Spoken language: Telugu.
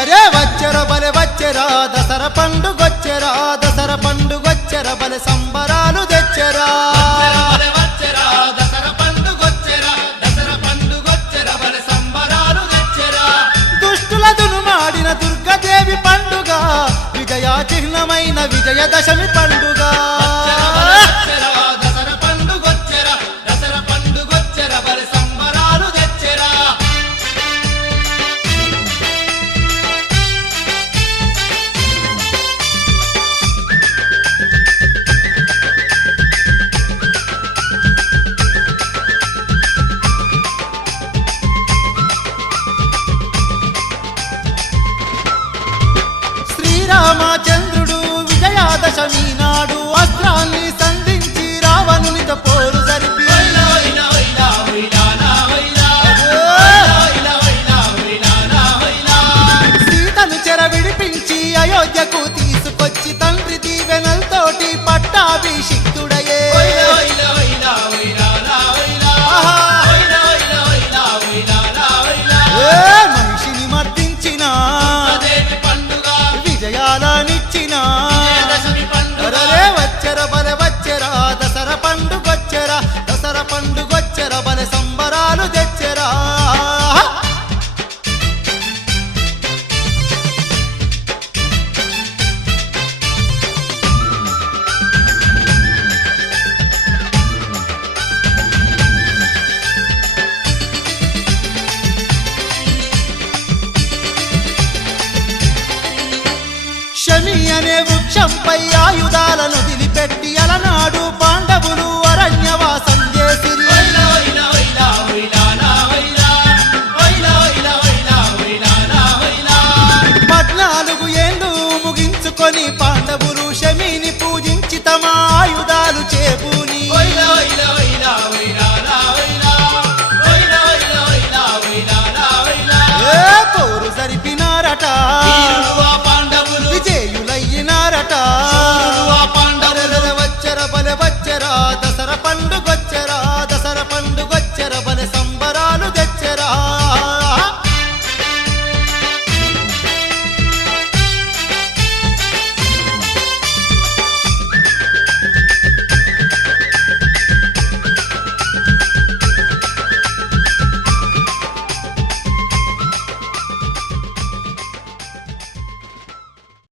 అరరే వచ్చెర బలె వచ్చెరా దసర పండుగొచ్చెరా దసర పండుగొచ్చెర బలె సంబరాలు తెచ్చెరా దసర పండుగొచ్చెరా దసర పండుగొచ్చెరా బలె సంబరాలు తెచ్చెరా దుష్టుల దునుమాడిన దుర్గదేవి పండుగ విజయ చిహ్నమైన విజయదశమి పండుగ దసర పండుగొచ్చెరా దసర పండుగొచ్చెరా బలె సంబరాలు తెచ్చెరా శ్రీరామచంద్రుడు విజయాదశమి నాడు అస్త్రాన్ని సంధించి రావణునితో పోరు జరిపి సీతను చెర విడిపించి అయోధ్యకు తీసుకొచ్చి తండ్రి దీవెనలతోటి పట్టాభిషిక్తుడయే మనిషిని మర్దించిన విజయాలనిచ్చిన అరరే వచ్చెర బలె వచ్చెరా దసర పండుగొచ్చెరా దసర పండుగొచ్చెర బలె సంబరాలు తెచ్చెరా శమి అనే వృక్షంపై ఆయుధాలను వదిలిపెట్టి అలనాడు పాండవులు అరణ్యవాసం చేసిరి పద్నాలుగు ఏళ్ళు ముగించుకొని పాండవులు శమిని పూజించి తమ ఆయుధాలు చేబూని పోరు జరిపినారట విజయులయ్యినారట వచ్చెర బలె వచ్చెరా దసర పండుగొచ్చెరా దసర పండుగొచ్చెర బలె సంబరాలు తెచ్చెరా